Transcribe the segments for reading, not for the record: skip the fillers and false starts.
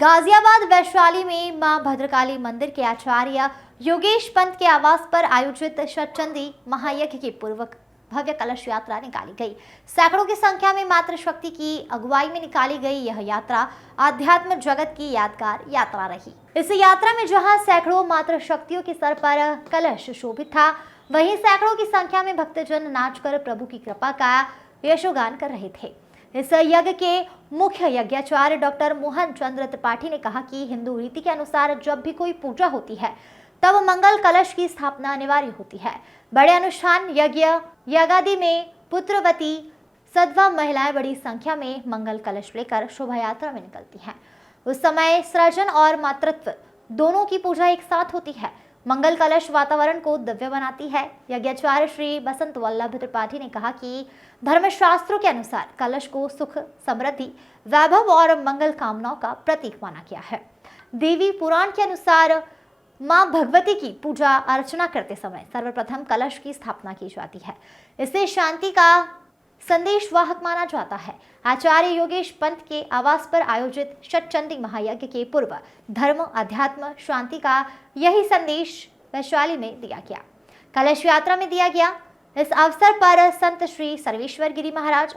गाजियाबाद वैशाली में मां भद्रकाली मंदिर के आचार्य योगेश पंत के आवास पर आयोजित षटचंदी महायज्ञ की पूर्व भव्य कलश यात्रा निकाली गई। सैकड़ों की संख्या में मातृशक्ति की अगुवाई में निकाली गई यह यात्रा आध्यात्म जगत की यादगार यात्रा रही। इस यात्रा में जहां सैकड़ों मातृशक्तियों के सर पर कलश शोभित था, वहीं सैकड़ों की संख्या में भक्तजन नाचकर प्रभु की कृपा का यशोगान कर रहे थे। इस यज्ञ के मुख्य यज्ञाचार्य डॉक्टर मोहन चंद्र त्रिपाठी ने कहा कि हिंदू रीति के अनुसार जब भी कोई पूजा होती है तब मंगल कलश की स्थापना अनिवार्य होती है। बड़े अनुष्ठान यज्ञादि में पुत्रवती सद्वा महिलाएं बड़ी संख्या में मंगल कलश लेकर शोभा यात्रा में निकलती हैं। उस समय सृजन और मातृत्व दोनों की पूजा एक साथ होती है। मंगल कलश वातावरण को दिव्य बनाती है। यज्ञाचार्य श्री बसंत वल्लभ त्रिपाठी ने कहा कि धर्मशास्त्रों के अनुसार कलश को सुख, समृद्धि, वैभव और मंगल कामनाओं का प्रतीक माना गया है। देवी पुराण के अनुसार मां भगवती की पूजा अर्चना करते समय सर्वप्रथम कलश की स्थापना की जाती है। इसे शांति का संदेश वाहक माना जाता है। आचार्य योगेश पंत के आवास पर आयोजित षटचंदी महायज्ञ के पूर्व धर्म, अध्यात्म, शांति का यही संदेश वैशाली में दिया गया, कलश यात्रा में दिया गया। इस अवसर पर संत श्री सर्वेश्वर गिरी महाराज,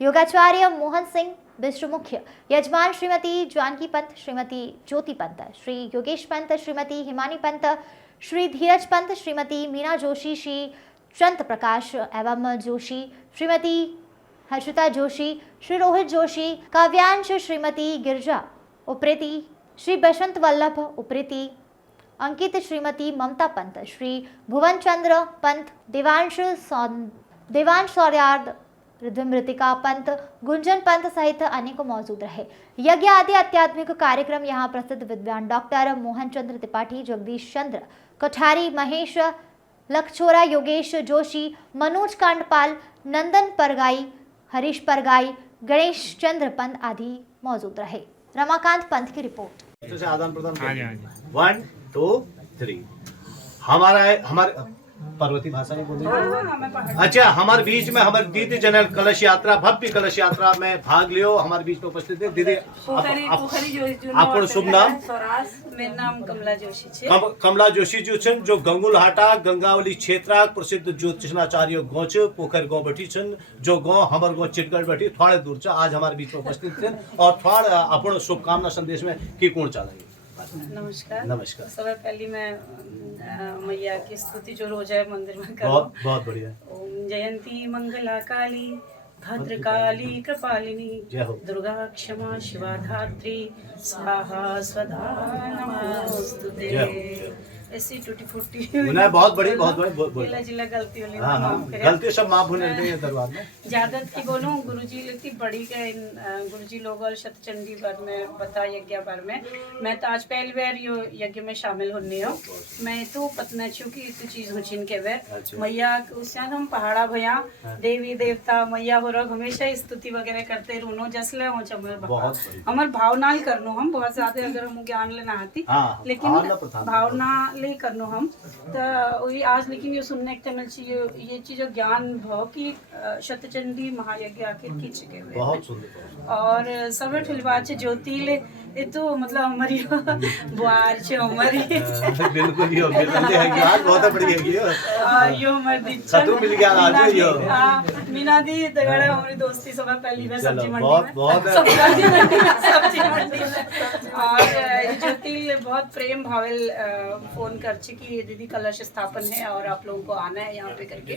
योगाचार्य मोहन सिंह, विश्व मुख्य यजमान श्रीमती जानकी पंत, श्रीमती ज्योति पंत, श्री योगेश पंत, श्रीमती हिमानी पंत, श्री धीरज पंत, श्रीमती मीना जोशी, श्री चंद प्रकाश एवं जोशी, श्रीमती हर्षिता जोशी, श्री रोहित जोशी, काव्यांश, श्रीमती गिरजा उप्रेती, श्री बसंत वल्लभ उप्रेती, अंकित, श्रीमती ममता पंत, श्री भुवन चंद्र पंत, देवांश सौर्यार्द, मृतिका पंत, गुंजन पंत सहित अनेकों मौजूद रहे। यज्ञ आदि आध्यात्मिक कार्यक्रम यहाँ प्रसिद्ध विद्वान डॉक्टर मोहन चंद्र त्रिपाठी, जगदीश चंद्र कोठारी, महेश लखचोरा, योगेश जोशी, मनोज कांडपाल, नंदन परगाई, हरीश परगाई, गणेश चंद्र पंत आदि मौजूद रहे। रमाकांत पंत की रिपोर्ट। आदान प्रदान 1 2 3 हमारे पर्वती भाषा में बोलिए। अच्छा, हमारे बीच में हमारे दीदी जनरल कलश यात्रा, भव्य कलश यात्रा में भाग लियो। हमारे बीच में उपस्थित है दीदी। आपको शुभ नाम? मेरा नाम कमला जोशी छे। कमला जोशी जी छन, जो गंगुलहाटा गंगावली क्षेत्र प्रसिद्ध ज्योतिषाचार्य गाँव छ, पोखर गाँव बैठी छन, जो गाँव हमारे गाँव चिटगढ़ बैठी थोड़े दूर छ। आज हमारे बीच में उपस्थित थे और थोड़ा अपन शुभकामना संदेश में की कोण चलेंगे। नमस्कार। नमस्कार। सबसे पहले मैं मैया की स्तुति जो रोज है मंदिर में करो। बहुत बढ़िया। ओम जयंती मंगला काली भद्रकाली कृपालिनी दुर्गा क्षमा शिवा धात्री स्वाहा स्वधा नमोस्तुते। ऐसी टूटी फूटी बहुत बड़ी जिला गलती होली। गलती सब माफ होने देंगे दरबार में। ज्यादा की बोलूं गुरुजी लिखती बड़ी के गुरुजी लोग और शतचंडी बार में बता यज्ञ बार में मैं तो आज पहली बार यो यज्ञ में शामिल होनी हो। मैं तो पतना छू की तो चीज हो चिन के वे मैया उससे हम पहाड़ा भैया देवी देवता मैया हो रहा हमेशा स्तुति वगैरह करते रुनो जसले हो हमार भावना ही करनो हम बहुत ज्यादा अगर हम ज्ञान लेना आती लेकिन भावना ले करनो हम तो आज लेकिन ये सुनने के मिल ये चीज ज्ञान भाव की शतचंडी महायज्ञ आखिर की चुके हुए बहुत सुंदर और सब ठिलबाच ज्योति ले ये तो मतलब हमारी बुआर छे हमारी बिल्कुल यो बिल्कुल है यार बहुत बढ़िया है यो हमारी दीक्षा तो मिल गया आज यो मीना दी दगड़ा हमारी दोस्ती सब पहली बार सब्जी मंडी बहुत सब्जी मंडी और ज्योति बहुत प्रेम भावेल फोन कर कि दीदी कलश स्थापन है और आप लोगों को आना है यहाँ पे करके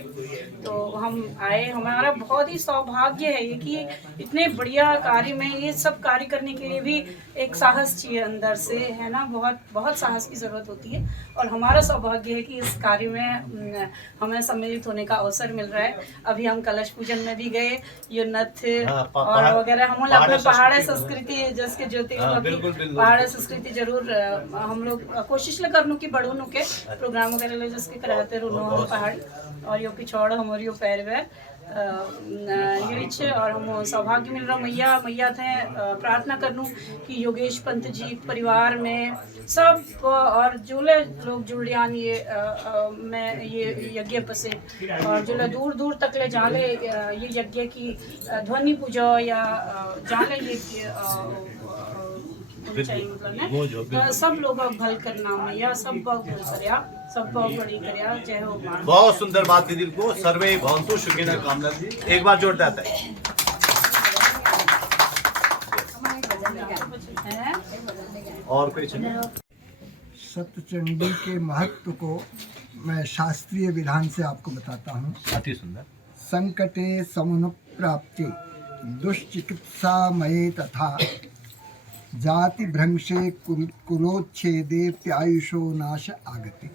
तो हम आए। हमारा बहुत ही सौभाग्य है ये कि इतने बढ़िया कार्य में ये सब कार्य करने के लिए भी एक साहस चाहिए अंदर से, है ना। बहुत बहुत साहस की जरूरत होती है और हमारा सौभाग्य है कि इस कार्य में हमें सम्मिलित होने का अवसर मिल रहा है। अभी हम कलश पूजन में भी गए, ये नथ और वगैरह हम लोग पहाड़ी संस्कृति जिसके ज्योति पहाड़ी संस्कृति जरूर हम लोग कोशिश करनू की बढ़ू के प्रोग्राम वगैरह ले जिसके कराते रुनो पहाड़ और यो पिछौड़ हमारी पैर वैर और हम सौभाग्य मिल रहा मैया थे प्रार्थना करनू कि योगेश पंत जी परिवार में सब और जुले लोग जुड़ियान ये मैं ये यज्ञ से और जुले दूर दूर तक ले जाले ये यज्ञ की ध्वनि पूजा या जाले ये ऊंचाई मतलब वो जो ने सब लोग भल करना मैया सब भल करया सब बड़ी करया जय हो मां। बहुत सुंदर बात दीदी को सर्वे भवंतु सुखिनः कामना दी एक बार जोड़ देता है। और कोई चलिए। सप्तचंडी के महत्व को मैं शास्त्रीय विधान से आपको बताता हूँ। अति सुंदर। संकटे समुन प्राप्ति दुष्चिकित्सामये तथा जाति भ्रंशे कुलोच्छेदे प्यायुषो नाश आगति।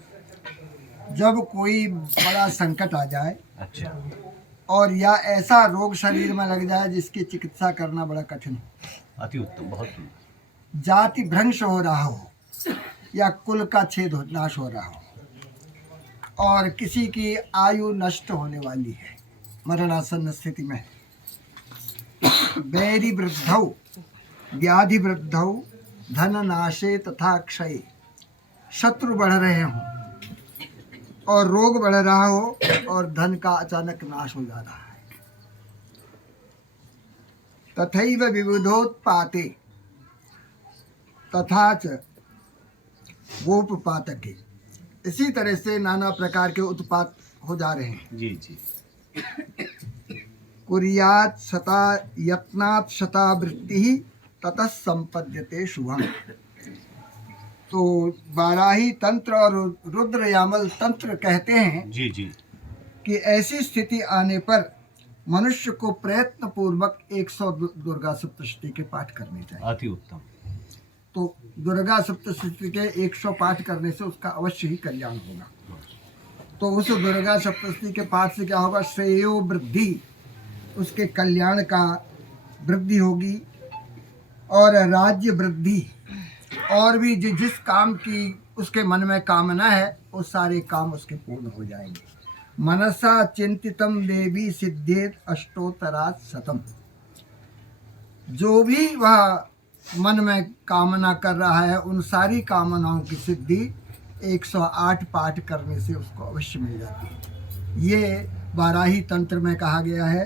जब कोई बड़ा संकट आ जाए अच्छा और या ऐसा रोग शरीर में लग जाए जिसकी चिकित्सा करना बड़ा कठिन हो, अति उत्तम बहुत सुंदर। जाति भ्रंश हो रहा हो या कुल का छेद नाश हो रहा हो और किसी की आयु नष्ट होने वाली है, मरणासन्न स्थिति में, वैरी वृद्धौ व्याधि वृद्धौ धन नाशे तथा क्षय, शत्रु बढ़ रहे हों और रोग बढ़ रहा हो और धन का अचानक नाश हो जा रहा है, तथैव विविधोत्पाते तथा च गोपपातके, इसी तरह से नाना प्रकार के उत्पात हो जा रहे हैं। जी जी। कुर्यात् शता यत्नात् शता वृत्ति ततः संपद्यते शुभम। तो वाराही तंत्र और रुद्र यामल तंत्र कहते हैं जी जी कि ऐसी स्थिति आने पर मनुष्य को प्रयत्न पूर्वक 100 दुर्गा सप्तशती के पाठ करने चाहिए। अति उत्तम। तो दुर्गा सप्तशती के 100 पाठ करने से उसका अवश्य ही कल्याण होगा। तो उस दुर्गा सप्तशती के पाठ से क्या होगा? श्रेयो वृद्धि, उसके कल्याण का वृद्धि होगी और राज्य वृद्धि, और भी जिस काम की उसके मन में कामना है वो सारे काम उसके पूर्ण हो जाएंगे। मनसा चिंतितम देवी सिद्धेत अष्टोत्तरात् शतम। जो भी वह मन में कामना कर रहा है उन सारी कामनाओं की सिद्धि 108 पाठ करने से उसको अवश्य मिल जाती है। ये वाराही तंत्र में कहा गया है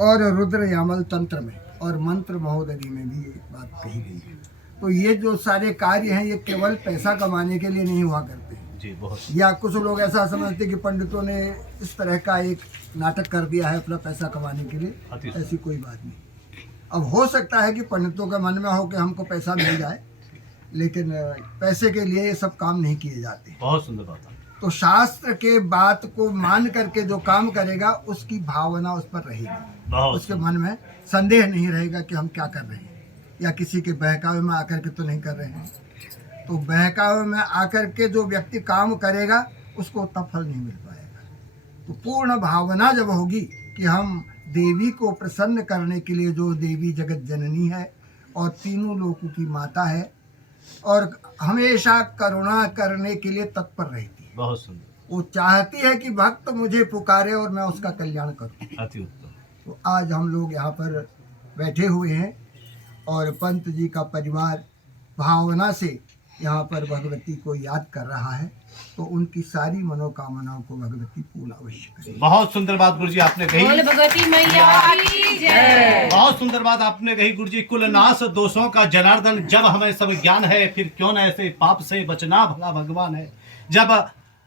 और रुद्र यामल तंत्र में और मंत्र महोदधि में भी ये बात कही गई है। तो ये जो सारे कार्य हैं ये केवल पैसा कमाने के लिए नहीं हुआ करते हैं जी बहुत। या कुछ लोग ऐसा समझते कि पंडितों ने इस तरह का एक नाटक कर दिया है अपना पैसा कमाने के लिए। ऐसी कोई बात नहीं। अब हो सकता है कि पंडितों के मन में हो कि हमको पैसा मिल जाए, लेकिन पैसे के लिए ये सब काम नहीं किए जाते। बहुत सुंदर बात। तो शास्त्र के बात को मान करके जो काम करेगा उसकी भावना उस पर रहेगी, उसके मन में संदेह नहीं रहेगा कि हम क्या कर रहे हैं या किसी के बहकावे में आकर के तो नहीं कर रहे हैं। तो बहकावे में आकर के जो व्यक्ति काम करेगा उसको उतना फल नहीं मिल पाएगा। तो पूर्ण भावना जब होगी कि हम देवी को प्रसन्न करने के लिए, जो देवी जगत जननी है और तीनों लोगों की माता है और हमेशा करुणा करने के लिए तत्पर रहती है, बहुत सुंदर। वो चाहती है कि भक्त मुझे पुकारे और मैं उसका कल्याण करूं। अति उत्तम। तो आज हम लोग यहाँ पर बैठे हुए हैं और पंत जी का परिवार भावना से यहाँ पर भगवती को याद कर रहा है, तो उनकी सारी मनोकामनाओं को भगवती पूर्ण अवश्य करेगी। बहुत सुंदर बात गुरुजी आपने कही। भगवती मैया की जय। बहुत सुंदर बात आपने कही गुरुजी। कुल नाश दोषों का जनार्दन, जब हमें सब ज्ञान है फिर क्यों न ऐसे पाप से बचना भला भगवान है। जब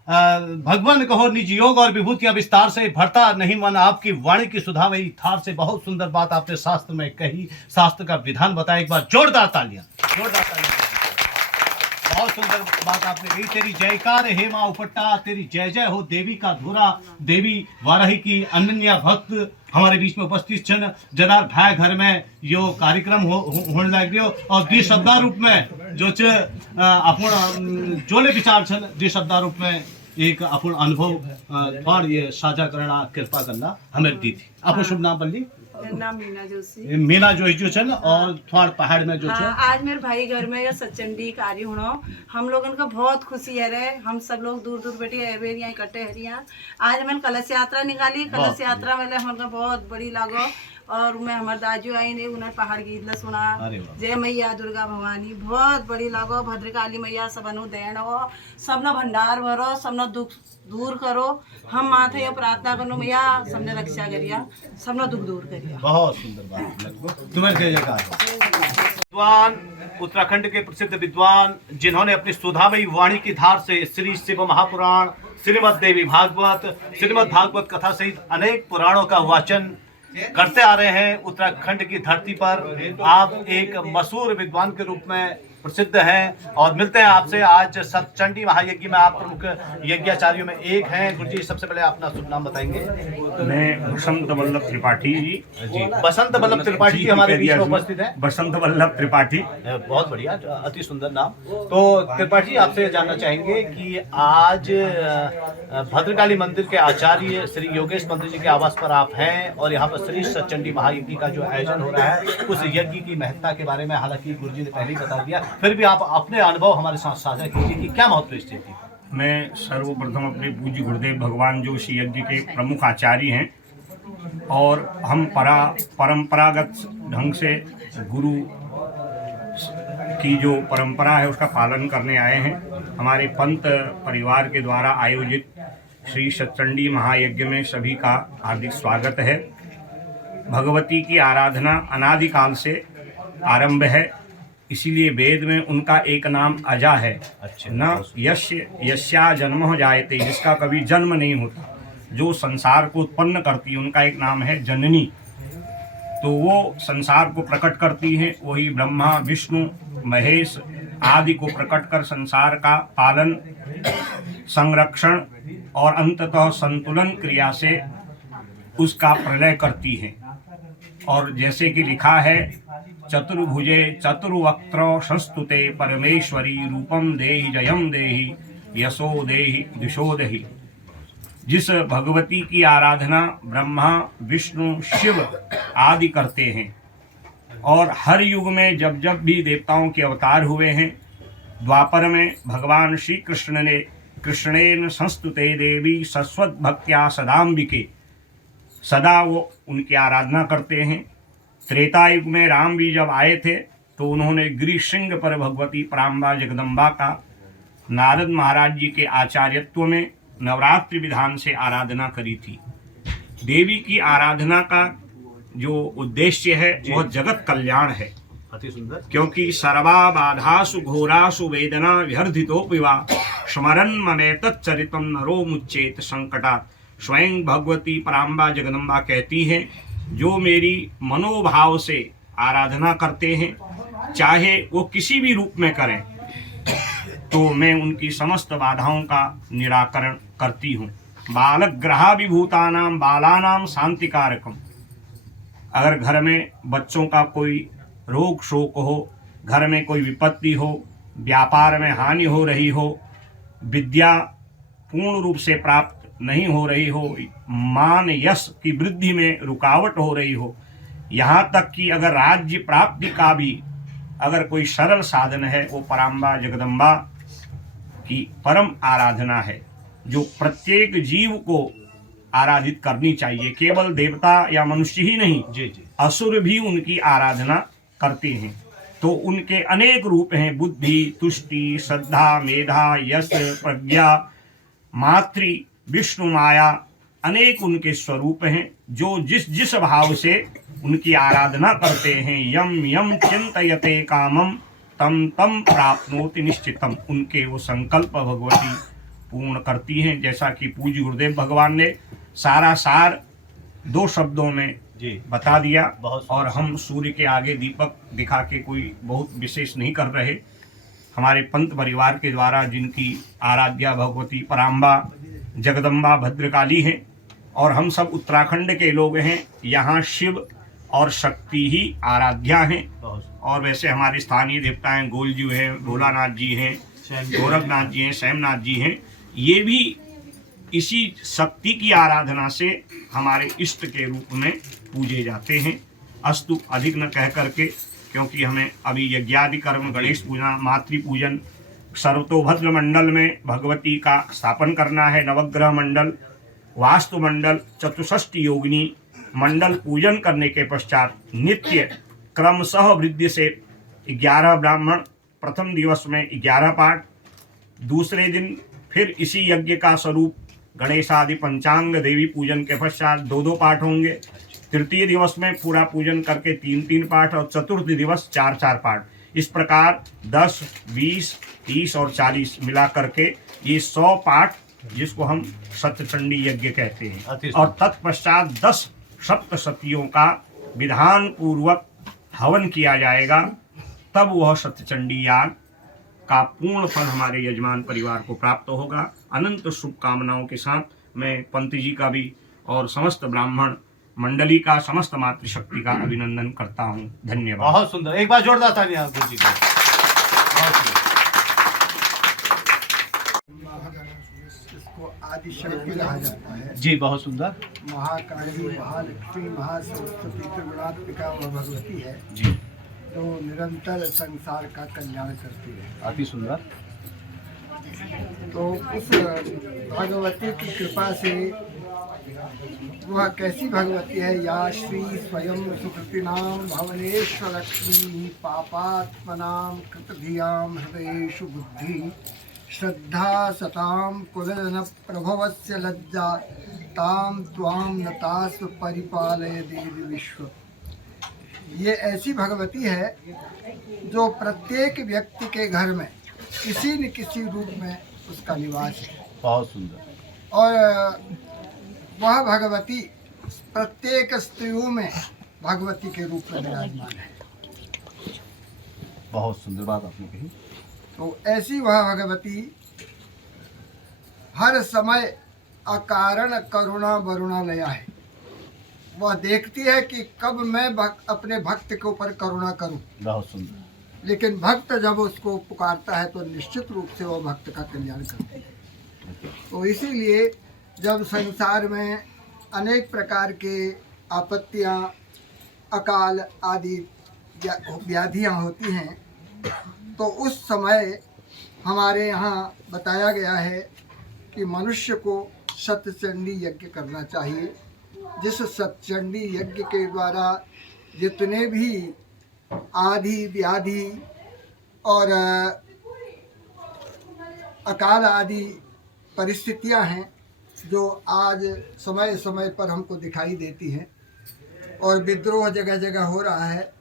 भगवान कहो निज योग और विभूतियां विस्तार से, भरता नहीं मन आपकी वाणी की सुधा वही थार से। बहुत सुंदर बात आपने शास्त्र में कही, शास्त्र का विधान बताया। एक बार जोरदार तालियां, जोरदार तालियां। बहुत सुंदर बात आपने कही। तेरी जयकार हे माँ उपट्टा, तेरी जय जय हो देवी का धुरा। देवी वाराही की अनन्या भक्त हमारे बीच में उपस्थित छन। जनार भाई घर में यो कार्यक्रम होने लग गयो और दी शब्दा रूप में जो अपन जोले विचार छन, दी शब्दा रूप में एक अपन अनुभव थोड़ा ये साझा करना कृपा करना हमें दी थी। आपको शुभ नाम बल्ली? नाम मीना जोशी। मीना जोशी जो छन और थोड़ा पहाड़ में जो हाँ, आज मेरे भाई घर में यह सचंडी कार्य होना, हम लोगों का बहुत खुशी है रे। हम सब लोग दूर दूर बैठे यहाँ इकट्ठे हरिया। आज मैंने कलश यात्रा निकाली। कलश यात्रा में हमारे बहुत बड़ी लागो और मैं हमारे दाजू आई ने उन्हें पहाड़ गीत ला सुना। जय मैया दुर्गा भवानी बहुत बड़ी लागो। भद्रकाली मैया सबनु देन हो, सबनो भंडार भरो, सबनो दुख दूर करो। हम माथे ये प्रार्थना करो मैया सबने रक्षा करिया, सबनो दुख दूर करिया। बहुत सुंदर बात। तुम्हारे जय जयकार। विद्वान, उत्तराखंड के प्रसिद्ध विद्वान, जिन्होंने अपनी सुधामयी वाणी की धार से श्री शिव महापुराण, श्रीमद् देवी भागवत, श्रीमद् भागवत कथा सहित अनेक पुराणों का वाचन करते आ रहे हैं। उत्तराखंड की धरती पर आप एक मशहूर विद्वान के रूप में प्रसिद्ध हैं और मिलते हैं आपसे आज सतचंडी महायज्ञ में। आप प्रमुख यज्ञाचार्यों में एक हैं। गुरुजी, सबसे पहले अपना शुभ नाम बताएंगे। मैं बसंत वल्लभ त्रिपाठी जी, बसंत वल्लभ त्रिपाठी जी हमारे बीच में उपस्थित है। बसंत वल्लभ त्रिपाठी, बहुत बढ़िया, अति सुंदर नाम। तो त्रिपाठी जी, आपसे जानना चाहेंगे कि आज भद्रकाली मंदिर के आचार्य श्री योगेश मंदिर जी के आवास पर आप हैं और यहाँ पर श्री सतचंडी महायज्ञ का जो आयोजन हो रहा है, उस यज्ञ की महत्ता के बारे में हालांकि गुरुजी ने पहले ही बता दिया, फिर भी आप अपने अनुभव हमारे साथ साझा कीजिए कि क्या महत्व इस चीज की। मैं सर्वप्रथम अपने पूज्य गुरुदेव भगवान जो इस यज्ञ के प्रमुख आचार्य हैं और हम परंपरागत ढंग से गुरु की जो परंपरा है उसका पालन करने आए हैं। हमारे पंत परिवार के द्वारा आयोजित श्री सतचंडी महायज्ञ में सभी का हार्दिक स्वागत है। भगवती की आराधना अनादिकाल से आरंभ है, इसीलिए वेद में उनका एक नाम अजा है। अच्छा। न यस्या जन्म जायते, जिसका कभी जन्म नहीं होता, जो संसार को उत्पन्न करती है, उनका एक नाम है जननी। तो वो संसार को प्रकट करती हैं, वही ब्रह्मा विष्णु महेश आदि को प्रकट कर संसार का पालन, संरक्षण और अंततः संतुलन क्रिया से उसका प्रलय करती हैं। और जैसे कि लिखा है, चतुर्भुजे चतुर्वक्त्र संस्तुते परमेश्वरी रूपम देहि जयम देहि यशो देहि दिशो देहि। जिस भगवती की आराधना ब्रह्मा विष्णु शिव आदि करते हैं और हर युग में जब जब भी देवताओं के अवतार हुए हैं, द्वापर में भगवान श्री कृष्ण ने कृष्णेन संस्तुते देवी सस्वत भक्त्या सदाम्बिके, सदा वो उनकी आराधना करते हैं। त्रेता युग में राम भी जब आए थे तो उन्होंने गिरिशृंग पर भगवती पराम्बा जगदम्बा का नारद महाराज जी के आचार्यत्व में नवरात्रि विधान से आराधना करी थी। देवी की आराधना का जो उद्देश्य है वह जगत कल्याण है। अति सुंदर। क्योंकि सर्वा बाधासु घोरासु वेदना विहर्धितोऽपि वा स्मरन् ममेतच्चरितं नरो मुच्चेत संकटात्। स्वयं भगवती पराम्बा जगदम्बा कहती हैं, जो मेरी मनोभाव से आराधना करते हैं, चाहे वो किसी भी रूप में करें, तो मैं उनकी समस्त बाधाओं का निराकरण करती हूँ। बालग्रहाभिभूतानां बालानां शांतिकारकम। अगर घर में बच्चों का कोई रोग शोक हो, घर में कोई विपत्ति हो, व्यापार में हानि हो रही हो, विद्या पूर्ण रूप से प्राप्त नहीं हो रही हो, मान यश की वृद्धि में रुकावट हो रही हो, यहाँ तक कि अगर राज्य प्राप्ति का भी अगर कोई सरल साधन है, वो पराम्बा जगदम्बा की परम आराधना है, जो प्रत्येक जीव को आराधित करनी चाहिए। केवल देवता या मनुष्य ही नहीं, जी जी, असुर भी उनकी आराधना करते हैं। तो उनके अनेक रूप हैं, बुद्धि, तुष्टि, श्रद्धा, मेधा, यश, प्रज्ञा, मातृ, विष्णु माया, अनेक उनके स्वरूप हैं। जो जिस जिस भाव से उनकी आराधना करते हैं, यम यम चिंतयते कामम तम तम प्राप्नोति निश्चितम, उनके वो संकल्प भगवती पूर्ण करती हैं। जैसा कि पूज्य गुरुदेव भगवान ने सारा सार 2 शब्दों में जी बता दिया, बहुत और हम सूर्य के आगे दीपक दिखा के कोई बहुत विशेष नहीं कर रहे। हमारे पंत परिवार के द्वारा जिनकी आराध्या भगवती पराम्बा जगदम्बा भद्रकाली हैं, और हम सब उत्तराखंड के लोग हैं, यहाँ शिव और शक्ति ही आराध्या हैं। और वैसे हमारे स्थानीय देवता हैं, गोलजू हैं, भोलानाथ जी हैं, गोरखनाथ जी हैं, सैमनाथ जी हैं। ये भी इसी शक्ति की आराधना से हमारे इष्ट के रूप में पूजे जाते हैं। अस्तु, अधिक न कह करके, क्योंकि हमें अभी यज्ञादि कर्म, गणेश पूजा, मातृ पूजन, सर्वतोभद्र मंडल में भगवती का स्थापन करना है, नवग्रह मंडल, वास्तु मंडल, चतुष्षष्टि योगिनी मंडल पूजन करने के पश्चात नित्य क्रमशः वृद्धि से 11 ब्राह्मण, प्रथम दिवस में 11 पाठ, दूसरे दिन फिर इसी यज्ञ का स्वरूप गणेश आदि पंचांग देवी पूजन के पश्चात 2-2 पाठ होंगे। तृतीय दिवस में पूरा पूजन करके 3-3 पाठ और चतुर्थ दिवस 4-4 पाठ। इस प्रकार 10, 20, 30 और 40 मिला करके ये 100 पाठ जिसको हम सत्यचंडी यज्ञ कहते हैं। और तत्पश्चात 10 सप्तशतियों का विधान पूर्वक हवन किया जाएगा, तब वह सत्यचंडी याग का पूर्ण फल हमारे यजमान परिवार को प्राप्त होगा। अनंत शुभकामनाओं के साथ मैं पंत जी का भी और समस्त ब्राह्मण मंडली का, समस्त मातृशक्ति का अभिनंदन करता हूँ। धन्यवाद। बहुत सुंदर, एक बार जोरदार तालियां गुरु जी को। बहुत सुंदर। इसको आदि शक्ति कहा जाता है। जी बहुत सुंदर। महाकाली, महालक्ष्मी, महासरस्वती, त्रिगुणात्मिका वह भगवती है जी, जो निरंतर संसार का कल्याण करती है। अति सुंदर। तो उस भगवती की कृपा से, वह कैसी भगवती है? या श्री स्वयं सुकृतिनाम भवनेश्वर लक्ष्मी पापात्मनाम कृतधियाम हृदयेषु बुद्धि श्रद्धा सताम कुलजन प्रभवस्य लज्जा ताम त्वाम नतास्व परिपालय देवी विश्व। ये ऐसी भगवती है जो प्रत्येक व्यक्ति के घर में किसी न किसी रूप में उसका निवास है। बहुत सुंदर। और वह भगवती प्रत्येक स्त्रियों में भगवती के रूप में विराजमान है। बहुत सुंदर बात आपने कही। तो ऐसी वह भगवती हर समय अकारण करुणा वरुणा लया है। वह देखती है कि कब मैं अपने भक्त के ऊपर करुणा करूं। बहुत सुंदर। लेकिन भक्त जब उसको पुकारता है तो निश्चित रूप से वह भक्त का कल्याण करती है। तो इसीलिए जब संसार में अनेक प्रकार के आपत्तियां, अकाल आदि व्याधियां होती हैं, तो उस समय हमारे यहाँ बताया गया है कि मनुष्य को सत्यचंडी यज्ञ करना चाहिए। जिस सत्यचंडी यज्ञ के द्वारा जितने भी आदि व्याधि और अकाल आदि परिस्थितियां हैं जो आज समय समय पर हमको दिखाई देती हैं और विद्रोह जगह जगह हो रहा है,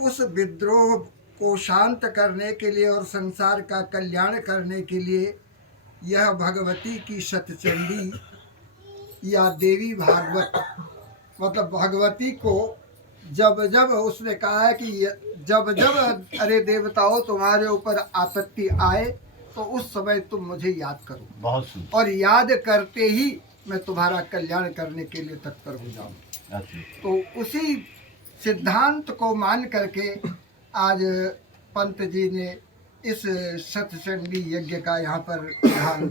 उस विद्रोह को शांत करने के लिए और संसार का कल्याण करने के लिए यह भगवती की सत्यचंडी या देवी भागवत, मतलब भगवती को जब जब उसने कहा है कि जब जब अरे देवताओं तुम्हारे ऊपर आपत्ति आए तो उस समय तुम मुझे याद करो। बहुत सुंदर। और याद करते ही मैं तुम्हारा कल्याण करने के लिए तत्पर हो जाऊँ। तो उसी सिद्धांत को मान करके आज पंत जी ने इस सत्यचंडी यज्ञ का यहाँ पर विधान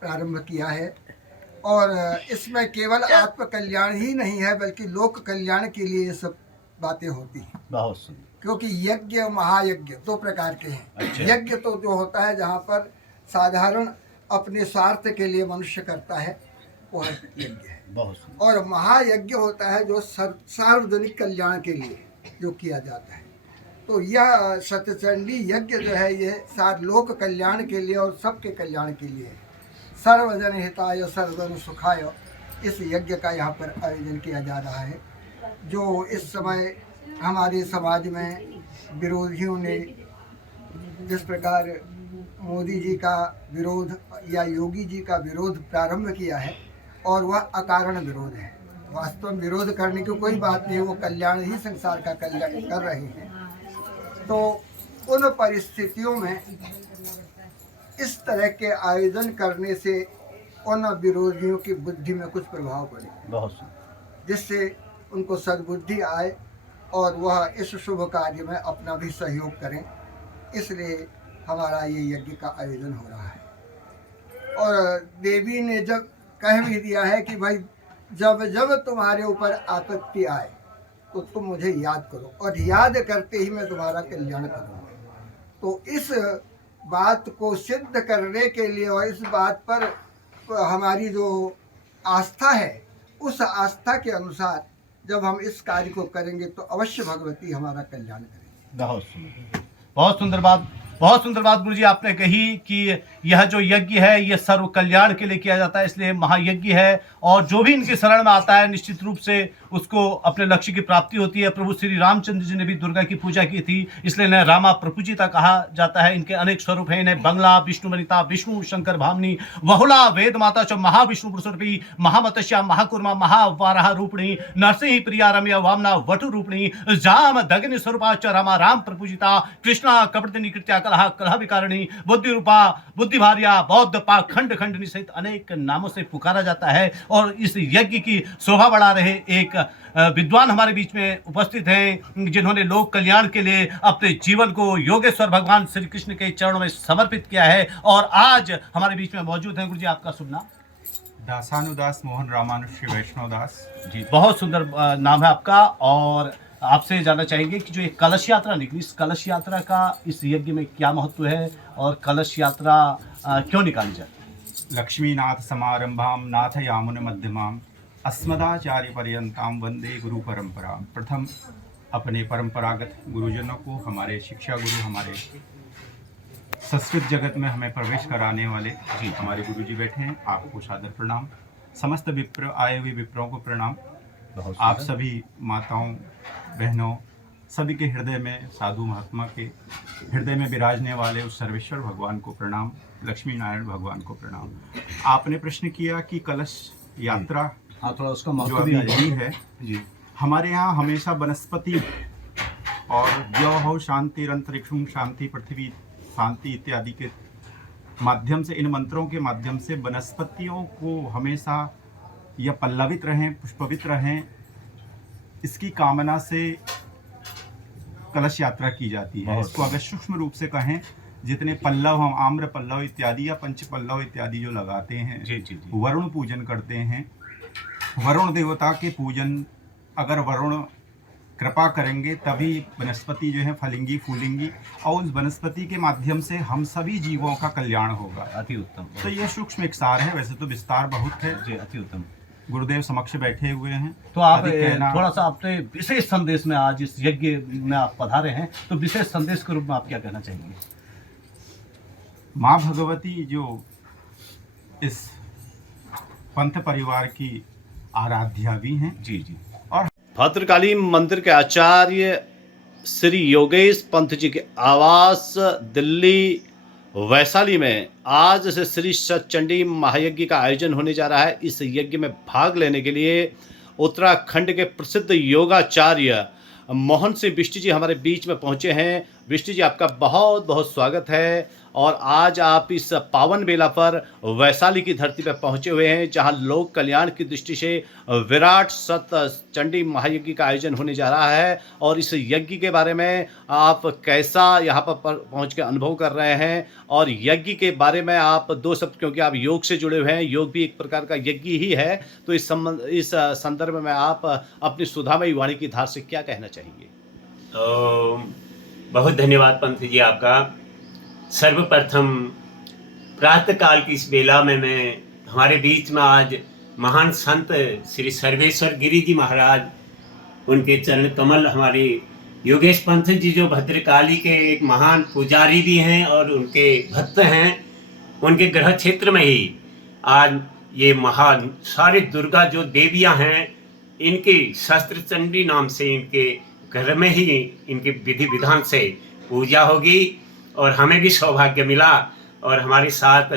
प्रारंभ किया है। और इसमें केवल आत्म कल्याण ही नहीं है बल्कि लोक कल्याण के लिए ये सब बातें होती हैं। बहुत सुंदर। क्योंकि यज्ञ महायज्ञ दो प्रकार के हैं। अच्छा। यज्ञ तो जो होता है जहाँ पर साधारण अपने स्वार्थ के लिए मनुष्य करता है वह यज्ञ है। बहुत सुंदर। और महायज्ञ होता है जो सार्वजनिक कल्याण के लिए जो किया जाता है। तो यह सत्यचंडी यज्ञ जो है ये लोक कल्याण के लिए और सबके कल्याण के लिए है। सर्वजन हिताय सर्वजन सुखाय इस यज्ञ का यहाँ पर आयोजन किया जा रहा है। जो इस समय हमारे समाज में विरोधियों ने जिस प्रकार मोदी जी का विरोध या योगी जी का विरोध प्रारंभ किया है, और वह अकारण विरोध है। वास्तव में विरोध करने की कोई बात नहीं, वो कल्याण ही संसार का कल्याण कर रहे हैं। तो उन परिस्थितियों में इस तरह के आयोजन करने से उन विरोधियों की बुद्धि में कुछ प्रभाव पड़े, बहुत सुंदर, जिससे उनको सद्बुद्धि आए और वह इस शुभ कार्य में अपना भी सहयोग करें। इसलिए हमारा ये यज्ञ का आयोजन हो रहा है। और देवी ने जब कह भी दिया है कि भाई जब जब तुम्हारे ऊपर आपत्ति आए तो तुम मुझे याद करो, और याद करते ही मैं तुम्हारा कल्याण करूँगा। तो इस बात को सिद्ध करने के लिए और इस बात पर हमारी जो आस्था है, उस आस्था के अनुसार जब हम इस कार्य को करेंगे तो अवश्य भगवती हमारा कल्याण करेंगी। बहुत सुंदर, बहुत सुंदर बात, बहुत सुंदर बात गुरु जी आपने कही कि यह जो यज्ञ है यह सर्व कल्याण के लिए किया जाता है, इसलिए महायज्ञ है। और जो भी इनकी शरण में आता है निश्चित रूप से उसको अपने लक्ष्य की प्राप्ति होती है। प्रभु श्री रामचंद्र जी ने भी दुर्गा की पूजा की थी, इसलिए इन्हें रामा प्रपूजिता कहा जाता है। इनके अनेक स्वरूप हैं। इन्हें बंगला, विष्णु वनिता, विष्णु शंकर भामिनी, बहुला, वेद माता च महाविष्णु पुरुषरूपी, महामतस्या, महाकुर्मा, महावाराह रूपिणी, नरसिंह प्रिया, रम्या, वामना, वटु रूपिणी, जाम दग्नि स्वरूपा च रमा राम प्रपूजिता, कृष्णा कपटदिनी कृत्या कलह कलह विकारिणी, बुद्धि रूपा, बुद्धि भार्या, बौद्ध पाखंड खंडनी सहित अनेक नामों से पुकारा जाता है। और इस यज्ञ की शोभा बढ़ा रहे एक विद्वान हमारे बीच में उपस्थित हैं, जिन्होंने लोक कल्याण के लिए अपने जीवन को योगेश्वर भगवान श्री कृष्ण के चरणों में समर्पित किया है और आज हमारे बीच में मौजूद हैं। गुरु जी, आपका शुभ नाम? दासानुदास मोहन रामानुज श्री वैष्णव दास जी, बहुत सुंदर नाम है आपका। और आपसे जानना चाहेंगे कि जो ये कलश यात्रा निकली, इस कलश यात्रा का इस यज्ञ में क्या महत्व है और कलश यात्रा क्यों निकाली जाती है? लक्ष्मीनाथ समारंभाम नाथ यामुन मध्यमाम अस्मदाचार्य पर्यंताम वंदे गुरु परंपरा। प्रथम अपने परंपरागत गुरुजनों को, हमारे शिक्षा गुरु, हमारे संस्कृत जगत में हमें प्रवेश कराने वाले जी हमारे गुरु जी बैठे हैं, आपको सादर प्रणाम। समस्त विप्र, आए हुए विप्रों को प्रणाम। आप सभी माताओं, बहनों, सभी के हृदय में, साधु महात्मा के हृदय में विराजने वाले उस सर्वेश्वर भगवान को प्रणाम, लक्ष्मी नारायण भगवान को प्रणाम। आपने प्रश्न किया कि कलश यात्रा थोड़ा उसका जो महत्व अभी भी हुई है, जी, हमारे यहाँ हमेशा वनस्पति और द्यौः शांति, अंतरिक्षुम शांति, पृथ्वी शांति इत्यादि के माध्यम से, इन मंत्रों के माध्यम से वनस्पतियों को हमेशा यह पल्लवित रहें, पुष्पवित रहें, इसकी कामना से कलश यात्रा की जाती है। इसको अगर सूक्ष्म रूप से कहें, जितने पल्लव हम आम्र पल्लव इत्यादि या पंच पल्लव इत्यादि जो लगाते हैं, जी जी जी, वरुण पूजन करते हैं। वरुण देवता के पूजन, अगर वरुण कृपा करेंगे तभी वनस्पति जो है फलेंगी, फूलेंगी और उस वनस्पति के माध्यम से हम सभी जीवों का कल्याण होगा। अति उत्तम। तो ये सूक्ष्म एक सार है, वैसे तो विस्तार बहुत है। जी, अति उत्तम। गुरुदेव समक्ष बैठे हुए हैं, तो आप अधिक कहना- थोड़ा सा अपने विशेष संदेश में, आज इस यज्ञ में आप पधारे हैं, तो विशेष संदेश के रूप में आप क्या कहना चाहेंगे? माँ भगवती जो इस पंथ परिवार की आराध्या भी हैं। जी जी। और भद्रकाली मंदिर के आचार्य श्री योगेश पंत जी के आवास दिल्ली वैशाली में आज से श्री सतचंडी महायज्ञ का आयोजन होने जा रहा है। इस यज्ञ में भाग लेने के लिए उत्तराखंड के प्रसिद्ध योगाचार्य मोहन सिंह बिष्ट जी हमारे बीच में पहुंचे हैं। बिष्ट जी, आपका बहुत बहुत स्वागत है। और आज आप इस पावन बेला पर वैशाली की धरती पर पहुंचे हुए हैं, जहां लोक कल्याण की दृष्टि से विराट सतचंडी महायज्ञ का आयोजन होने जा रहा है। और इस यज्ञ के बारे में आप कैसा यहाँ पर पहुँच के अनुभव कर रहे हैं, और यज्ञ के बारे में आप दो शब्द, क्योंकि आप योग से जुड़े हुए हैं, योग भी एक प्रकार का यज्ञ ही है, तो इस संदर्भ में आप अपनी सुधामयी वाणी की धार से क्या कहना चाहेंगे? बहुत धन्यवाद पंत जी आपका। सर्वप्रथम प्रातःकाल की इस बेला में मैं हमारे बीच में आज महान संत श्री सर्वेश्वर गिरी जी महाराज, उनके चरण कमल, हमारे योगेश पंत जी जो भद्रकाली के एक महान पुजारी भी हैं और उनके भक्त हैं, उनके गृह क्षेत्र में ही आज ये महान सारे दुर्गा जो देवियां हैं, इनके शस्त्र चंडी नाम से इनके घर में ही इनके विधि विधान से पूजा होगी। और हमें भी सौभाग्य मिला और हमारे साथ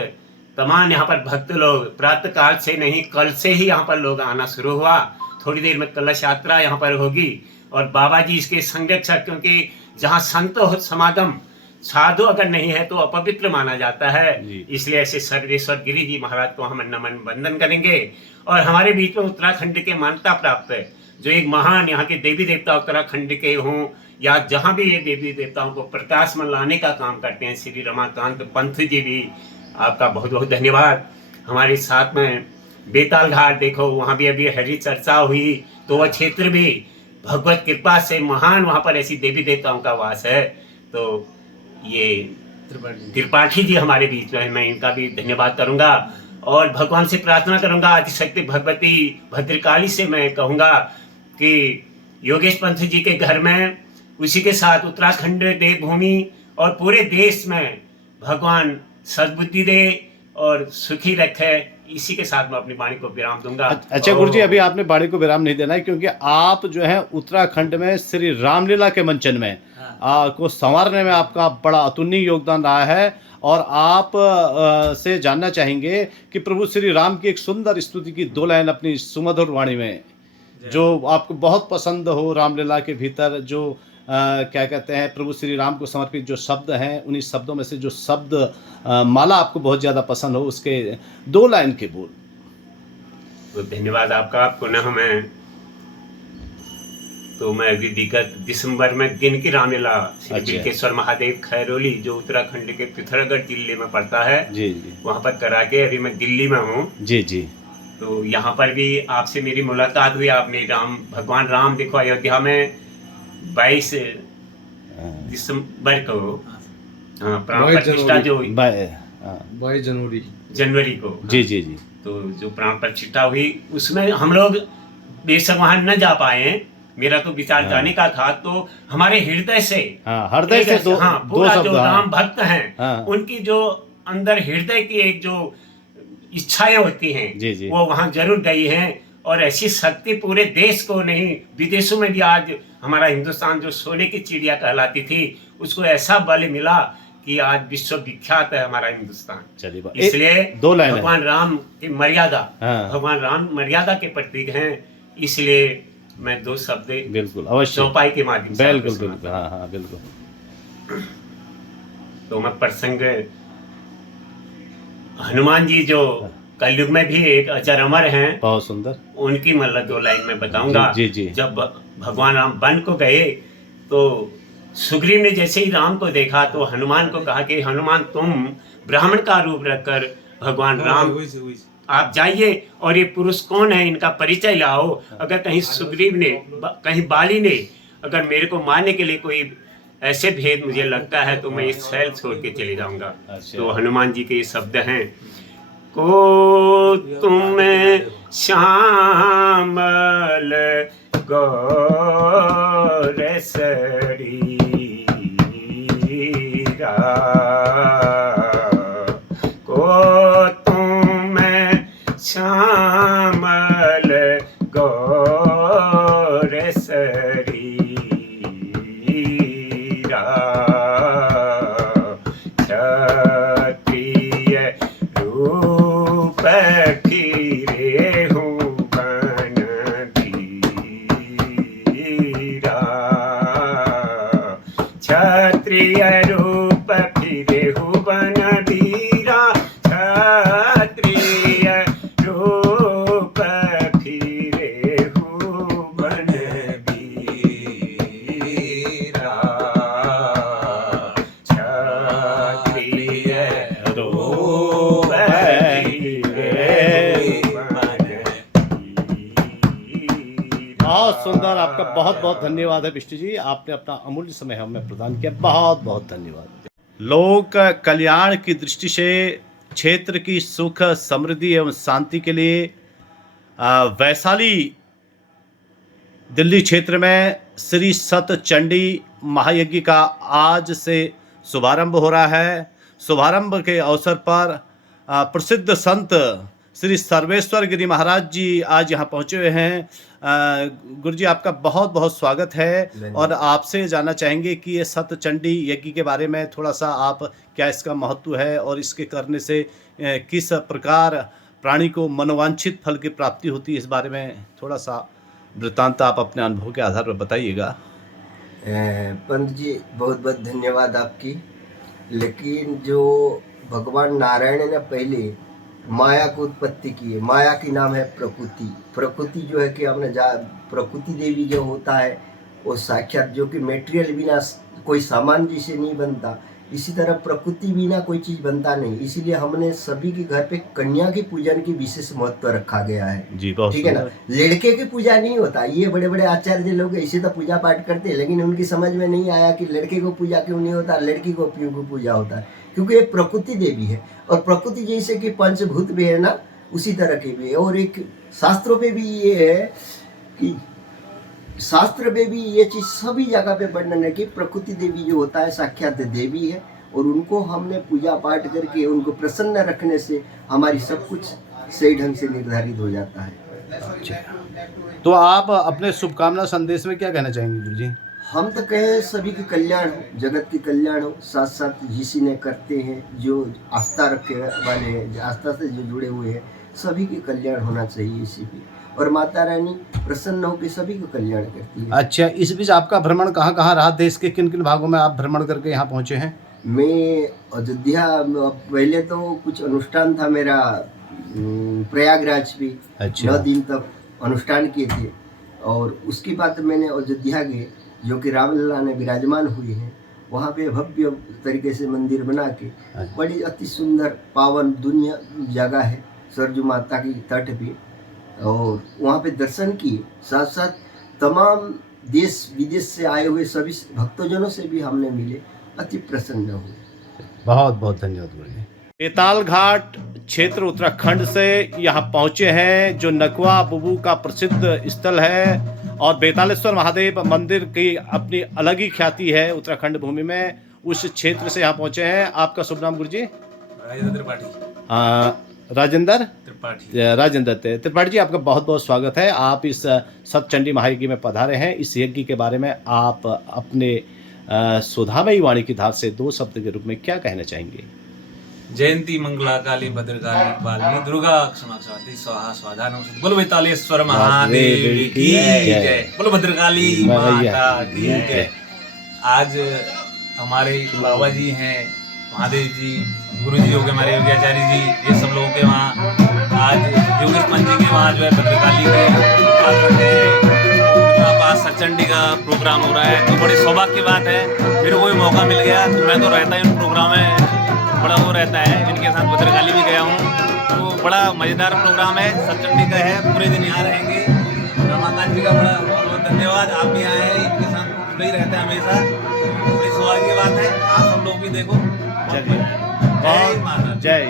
तमाम यहाँ पर भक्त लोग प्रातःकाल से नहीं, कल से ही यहाँ पर लोग आना शुरू हुआ। थोड़ी देर में कलश यात्रा यहाँ पर होगी और बाबा जी इसके संरक्षक, क्योंकि जहाँ संत समागम साधु अगर नहीं है तो अपवित्र माना जाता है, इसलिए ऐसे सर्वेश्वर गिरी जी महाराज को हम नमन वंदन करेंगे। और हमारे बीच में उत्तराखंड के मान्यता प्राप्त है जो एक महान यहाँ के देवी देवता उत्तराखंड के हों या जहाँ भी ये देवी देवताओं को प्रकाश में लाने का काम करते हैं, श्री रमाकांत पंत जी भी आपका बहुत बहुत धन्यवाद। हमारे साथ में बेताल घाट देखो, वहाँ भी अभी हरी चर्चा हुई, तो वह क्षेत्र भी भगवत कृपा से महान, वहाँ पर ऐसी देवी देवताओं का वास है। तो ये त्रिपाठी जी हमारे बीच में, मैं इनका भी धन्यवाद करूँगा और भगवान से प्रार्थना करूँगा। आदिशक्ति भगवती भद्रकाली से मैं कहूँगा कि योगेश पंत जी के घर में, उसी के साथ उत्तराखंड देवभूमि और पूरे देश में भगवान सद्बुद्धि दे और सुखी रखे, इसी के साथ मैं अपनी वाणी को विराम दूंगा। अच्छा गुरु जी, अभी आपने वाणी को विराम नहीं देना है, क्योंकि आप जो है उत्तराखंड में श्री रामलीला के मंचन में को संवारने में आपका बड़ा अतुलनीय योगदान रहा है, और आप से जानना चाहेंगे कि प्रभु श्री राम की एक सुंदर स्तुति की 2 लाइन अपनी सुमधुर वाणी में जो आपको बहुत पसंद हो, रामलीला के भीतर जो क्या कहते हैं प्रभु श्री राम को समर्पित जो शब्द हैं, उन्हीं शब्दों में से जो शब्द माला आपको बहुत ज़्यादा पसंद हो, उसके 2 लाइन के बोल। तो धन्यवाद आपका। पुनः मैं अभी विगत दिसंबर में दिन की रामलीला श्री बिल्केश्वर महादेव खैरोली जो उत्तराखंड के पिथौरागढ़ जिले में पड़ता है, जी जी, वहाँ पर करा के अभी मैं दिल्ली में हूँ। जी जी। तो यहाँ पर भी आपसे मेरी मुलाकात हुई। आपने भगवान राम देखो अयोध्या में 22 दिसंबर को प्राण प्रतिष्ठा जो हुई, 22 जनवरी को, जी जी जी। तो जो प्राण प्रतिष्ठा हुई उसमें हम लोग बेशक वहां न जा पाए, मेरा तो विचार जाने का था, तो हमारे हृदय से हृदय से पूरा जो राम भक्त हैं उनकी जो अंदर हृदय की एक जो इच्छाएं होती हैं, जी जी, वो वहां जरूर गई हैं। और ऐसी शक्ति पूरे देश को नहीं, विदेशों में भी आज हमारा हिंदुस्तान जो सोने की चिड़िया कहलाती थी, उसको ऐसा बल मिला कि आज विश्व विख्यात है हमारा हिंदुस्तान। इसलिए भगवान राम की मर्यादा, भगवान राम मर्यादा के प्रतीक हैं, इसलिए मैं 2 शब्द बिल्कुल अवश्य चौपाई के माध्यम से बिल्कुल बिल्कुल। तो मैं प्रसंग हनुमान जी जो कलयुग में भी एक अजर अमर हैं, बहुत सुंदर, उनकी मतलब 2 लाइन में बताऊंगा। जी जी। जब भगवान राम वन को गए तो सुग्रीव ने जैसे ही राम को देखा तो हनुमान को कहा कि हनुमान तुम ब्राह्मण का रूप रखकर भगवान राम आप जाइए और ये पुरुष कौन है इनका परिचय लाओ। अगर कहीं सुग्रीव ने कहीं बाली ने अगर मेरे को मारने के लिए कोई ऐसे भेद मुझे लगता है तो मैं इस शैल छोड़ के चले जाऊंगा। तो हनुमान जी के ये शब्द हैं, को तुम श्यामल गौर शरीरा, को तुम श्यामल गौर शरीरा, क्षत्रिय रूप फिरे हूँ बन धीरा, क्षत्रिय रूप फिरे हूँ बन धीरा, क्षत्रिय रूप फिरे हूँ बन धीरा, क्षत्रिय रूप बहुत सुंदर। आपका बहुत बहुत धन्यवाद है विष्णु जी, आपने अपना अमूल्य समय हमें प्रदान किया, बहुत बहुत धन्यवाद। लोक कल्याण की दृष्टि से क्षेत्र की सुख समृद्धि एवं शांति के लिए वैशाली दिल्ली क्षेत्र में श्री सत चंडी महायज्ञ का आज से शुभारंभ हो रहा है। शुभारंभ के अवसर पर प्रसिद्ध संत श्री सर्वेश्वर गिरी महाराज जी आज यहाँ पहुँचे हुए हैं। गुरु जी आपका बहुत बहुत स्वागत है, और आपसे जानना चाहेंगे कि ये सत चंडी यज्ञ के बारे में थोड़ा सा आप, क्या इसका महत्व है और इसके करने से किस प्रकार प्राणी को मनोवांछित फल की प्राप्ति होती है, इस बारे में थोड़ा सा वृत्तांत आप अपने अनुभव के आधार पर बताइएगा। पंत जी बहुत बहुत धन्यवाद आपकी। लेकिन जो भगवान नारायण ने पहले माया को उत्पत्ति की है, माया की नाम है प्रकृति। प्रकृति जो है कि हमने प्रकृति देवी जो होता है वो साक्षात, जो कि मेटेरियल बिना कोई सामान जिसे नहीं बनता, इसी तरह प्रकृति बिना कोई चीज़ बनता नहीं। इसीलिए हमने सभी के घर पे कन्या की पूजन की विशेष महत्व रखा गया है जी, ठीक है ना। लड़के की पूजा नहीं होता, ये बड़े बड़े आचार्य लोग ऐसे तो पूजा पाठ करते हैं, लेकिन उनकी समझ में नहीं आया कि लड़के को पूजा क्यों नहीं होता, लड़की को क्यों पूजा होता है, क्योंकि ये प्रकृति देवी है। और प्रकृति जैसे कि पंचभूत भी है ना, उसी तरह की भी है। और एक शास्त्रों पे भी ये है कि शास्त्र में भी ये चीज सभी जगह पे वर्णन है कि प्रकृति देवी जो होता है साक्षात देवी है, और उनको हमने पूजा पाठ करके उनको प्रसन्न रखने से हमारी सब कुछ सही ढंग से निर्धारित हो जाता है। तो आप अपने शुभकामना संदेश में क्या कहना चाहेंगे गुरु जी? हम तो कहे सभी के कल्याण हो, जगत की कल्याण हो, साथ साथ जिसी ने करते हैं, जो आस्था रखे वाले हैं, जो आस्था से जो जुड़े हुए हैं, सभी के कल्याण होना चाहिए इसी पे। और माता रानी प्रसन्न होकर सभी को कल्याण करती है। अच्छा, इस बीच आपका भ्रमण कहाँ कहाँ रहा? देश के किन किन भागों में आप भ्रमण करके यहाँ पहुँचे हैं? मैं अयोध्या, पहले तो कुछ अनुष्ठान था मेरा प्रयागराज पे। अच्छा। 9 दिन तक अनुष्ठान किए थे और उसके बाद मैंने अयोध्या गए, जो कि रामलला ने विराजमान हुए हैं। वहाँ पे भव्य तरीके से मंदिर बना के बड़ी अति सुंदर पावन दुनिया जगह है सरजू माता की तट पे, और वहाँ पे दर्शन किए। साथ साथ तमाम देश विदेश से आए हुए सभी भक्तजनों से भी हमने मिले, अति प्रसन्न हुए। बहुत बहुत धन्यवाद गुरु जी। बेताल घाट क्षेत्र उत्तराखंड से यहाँ पहुँचे हैं, जो नकवा बुबू का प्रसिद्ध स्थल है, और बेतालेश्वर महादेव मंदिर की अपनी अलग ही ख्याति है उत्तराखंड भूमि में। उस क्षेत्र से यहाँ पहुँचे हैं। आपका शुभ नाम गुरु जी? राजेंद्र त्रिपाठी जी, आपका बहुत बहुत स्वागत है। आप इस सतचंडी महायज्ञ में पधारे हैं। इस यज्ञ के बारे में आप अपने सुधामयी वाणी की धार से 2 शब्द के रूप में क्या कहना चाहेंगे? जयंती मंगला काली भद्रकाली बाली दुर्गा क्षमा स्वाति स्वाहा स्वाधा नमस्ते। बोलो बेतालेश्वर महादेव की जय, बोलो भद्रकाली माता की जय। आज हमारे बाबा जी हैं, महादेव जी, गुरु जी हो गए हमारे योग्याचार्य जी, ये सब लोगों के वहाँ आज योगेश पंत जी के वहाँ जो है भद्रकाली के पास सचंडी का प्रोग्राम हो रहा है। तो बड़ी सौभाग्य की बात है, मेरे को भी मौका मिल गया। तो मैं तो रहता हूँ प्रोग्राम में, बड़ा वो रहता है, इनके साथ भद्रकाली भी गया हूँ। तो बड़ा मज़ेदार प्रोग्राम है, सचंडी का है, पूरे दिन यहाँ रहेंगे। रमाकांत जी का बड़ा बहुत बहुत धन्यवाद, आप भी आए हैं, इनके साथ जुड़े ही रहते हैं हमेशा। बड़ी सौभाग्य की बात है, आप सब लोग भी देखो। चलिए, जय माता, जय।